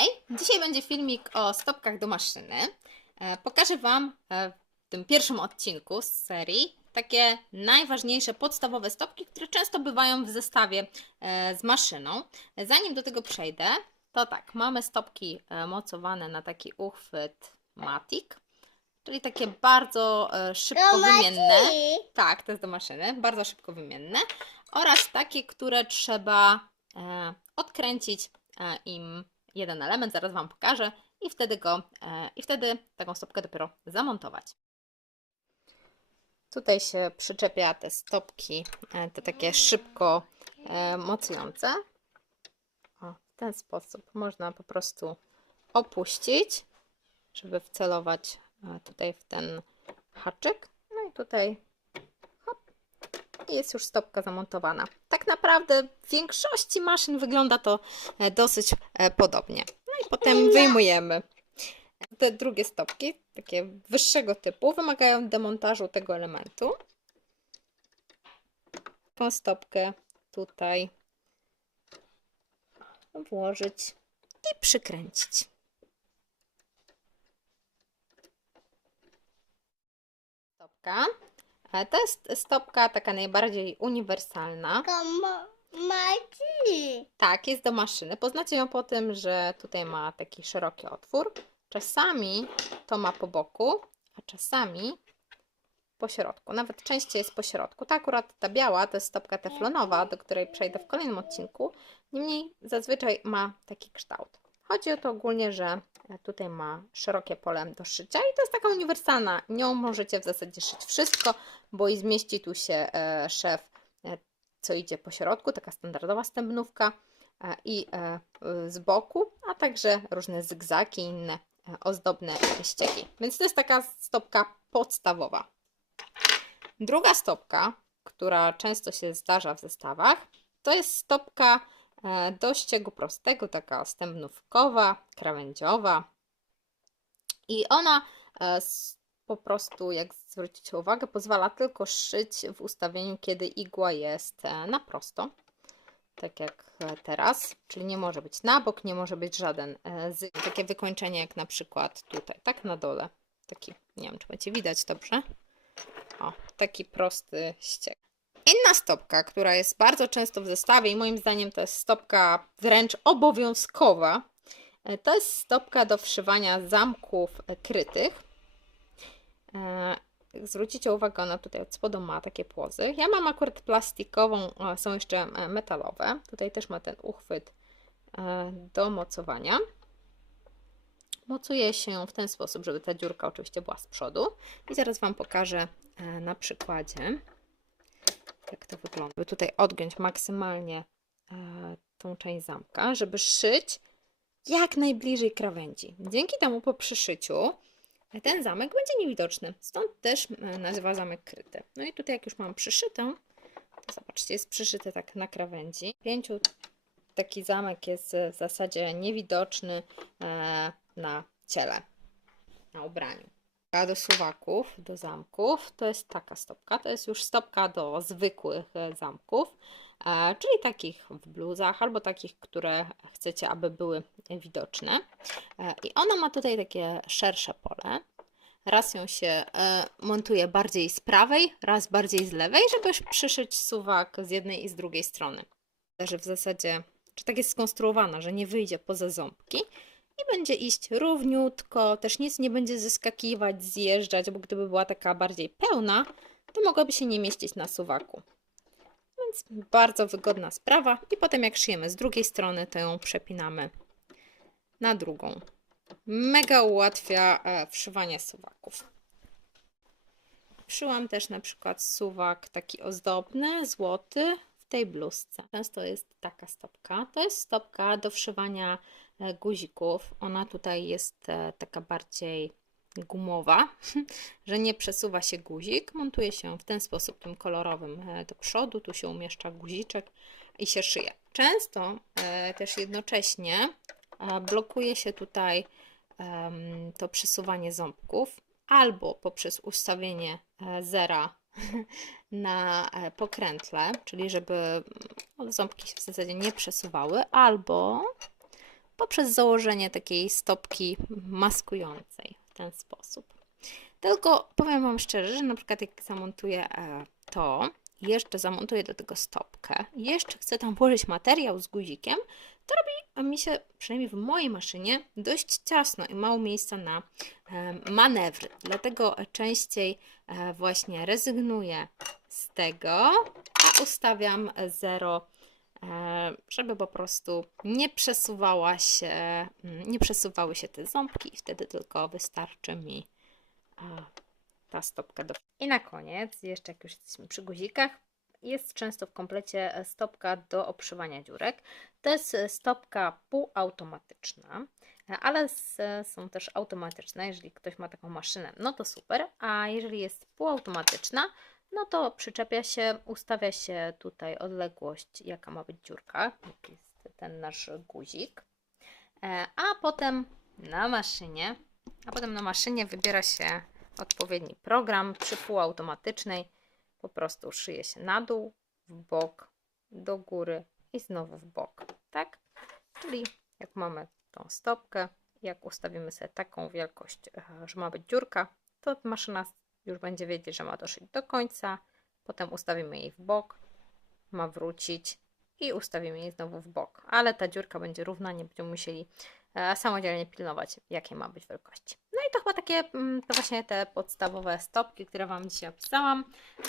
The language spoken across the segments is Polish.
Hej, dzisiaj będzie filmik o stopkach do maszyny. E, Pokażę Wam e, w tym pierwszym odcinku z serii takie najważniejsze podstawowe stopki, które często bywają w zestawie e, z maszyną. Zanim do tego przejdę, to tak, mamy stopki mocowane na taki uchwyt Matic, czyli takie bardzo szybko wymienne. Tak, to jest do maszyny, bardzo szybko wymienne. Oraz takie, które trzeba odkręcić im jeden element, zaraz Wam pokażę i wtedy go, e, i wtedy taką stopkę dopiero zamontować. Tutaj się przyczepia te stopki, e, te takie szybko e, mocujące. O, w ten sposób można po prostu opuścić, żeby wcelować tutaj w ten haczyk. No i tutaj i jest już stopka zamontowana. Tak naprawdę w większości maszyn wygląda to e, dosyć e, podobnie. No i potem wyjmujemy. Te drugie stopki, takie wyższego typu, wymagają demontażu tego elementu. Tą stopkę tutaj włożyć i przykręcić. Stopka. E, To jest stopka taka najbardziej uniwersalna. Maci. Tak, jest do maszyny. Poznacie ją po tym, że tutaj ma taki szeroki otwór. Czasami to ma po boku, a czasami po środku. Nawet częściej jest po środku. Ta akurat ta biała to jest stopka teflonowa, do której przejdę w kolejnym odcinku. Niemniej zazwyczaj ma taki kształt. Chodzi o to ogólnie, że tutaj ma szerokie pole do szycia i to jest taka uniwersalna. Nią możecie w zasadzie szyć wszystko, bo i zmieści tu się e, szef e, co idzie po środku, taka standardowa stępnówka e, i z boku, a także różne zygzaki i inne ozdobne ściegi. Więc to jest taka stopka podstawowa. Druga stopka, która często się zdarza w zestawach, to jest stopka e, do ściegu prostego, taka stępnówkowa, krawędziowa. I ona e, po prostu, jak zwrócicie uwagę, pozwala tylko szyć w ustawieniu, kiedy igła jest e, na prosto. Tak jak teraz, czyli nie może być na bok, nie może być żaden zy- takie wykończenie jak na przykład tutaj, tak na dole. Taki, nie wiem czy będzie widać dobrze. O, taki prosty ścieg. Inna stopka, która jest bardzo często w zestawie i moim zdaniem to jest stopka wręcz obowiązkowa, e, to jest stopka do wszywania zamków krytych. E, zwrócicie uwagę, ona tutaj od spodu ma takie płozy. Ja mam akurat plastikową, są jeszcze e, metalowe. Tutaj też ma ten uchwyt do mocowania. Mocuje się w ten sposób, żeby ta dziurka oczywiście była z przodu. I zaraz Wam pokażę na przykładzie, to wygląda. By tutaj odgiąć maksymalnie e, tą część zamka, żeby szyć jak najbliżej krawędzi. Dzięki temu po przyszyciu ten zamek będzie niewidoczny. Stąd też e, nazywa zamek kryty. No i tutaj jak już mam przyszytę, to zobaczcie, jest przyszyte tak na krawędzi. Pięciu taki zamek jest w zasadzie niewidoczny e, na ciele, na ubraniu. Do suwaków, do zamków, to jest taka stopka. To jest już stopka do zwykłych e, zamków, e, czyli takich w bluzach albo takich, które chcecie, aby były widoczne. E, I ona ma tutaj takie szersze pole. Raz ją się montuje bardziej z prawej, raz bardziej z lewej, żeby przyszyć suwak z jednej i z drugiej strony. Że w zasadzie, czy tak jest skonstruowana, że nie wyjdzie poza ząbki i będzie iść równiutko, też nic nie będzie zeskakiwać, zjeżdżać, bo gdyby była taka bardziej pełna, to mogłaby się nie mieścić na suwaku. Więc bardzo wygodna sprawa. I potem jak szyjemy z drugiej strony, to ją przepinamy na drugą. Mega ułatwia e, wszywanie suwaków. Wszyłam też na przykład suwak taki ozdobny, złoty w tej bluzce. Często jest taka stopka. To jest stopka do wszywania guzików. Ona tutaj jest e, taka bardziej gumowa, że nie przesuwa się guzik. Montuje się w ten sposób tym kolorowym e, do przodu. Tu się umieszcza guziczek i się szyje. Często e, też jednocześnie e, blokuje się tutaj to przesuwanie ząbków albo poprzez ustawienie e, zera na e, pokrętle, czyli żeby mm, ząbki się w zasadzie nie przesuwały, albo poprzez założenie takiej stopki maskującej w ten sposób. Tylko powiem Wam szczerze, że na przykład jak zamontuję e, to, jeszcze zamontuję do tego stopkę, jeszcze chcę tam włożyć materiał z guzikiem, to robi mi się, przynajmniej w mojej maszynie, dość ciasno i mało miejsca na e, manewry. Dlatego częściej e, właśnie rezygnuję z tego, a ustawiam 0 żeby po prostu nie przesuwała się, mm, nie przesuwały się te ząbki i wtedy tylko wystarczy mi a, ta stopka do... I na koniec, jeszcze jak już jesteśmy przy guzikach, jest często w komplecie e, stopka do obszywania dziurek. To jest e, stopka półautomatyczna, e, ale są też automatyczne, jeżeli ktoś ma taką maszynę, no to super, a jeżeli jest półautomatyczna, no to przyczepia się, ustawia się tutaj odległość, jaka ma być dziurka, jaki jest ten nasz guzik, a potem na maszynie, a potem na maszynie wybiera się odpowiedni program przy półautomatycznej. Po prostu szyje się na dół, w bok, do góry i znowu w bok. Tak? Czyli jak mamy tą stopkę, jak ustawimy sobie taką wielkość, e, że ma być dziurka, to maszyna już będzie wiedzieć, że ma doszyć do końca. Potem ustawimy jej w bok, ma wrócić i ustawimy jej znowu w bok. Ale ta dziurka będzie równa, nie będziemy musieli e, samodzielnie pilnować, jakie ma być wielkości. No i to chyba takie, mm, to właśnie te podstawowe stopki, które Wam dzisiaj opisałam,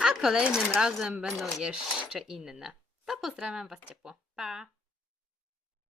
a kolejnym razem będą jeszcze inne. To pozdrawiam Was ciepło. Pa!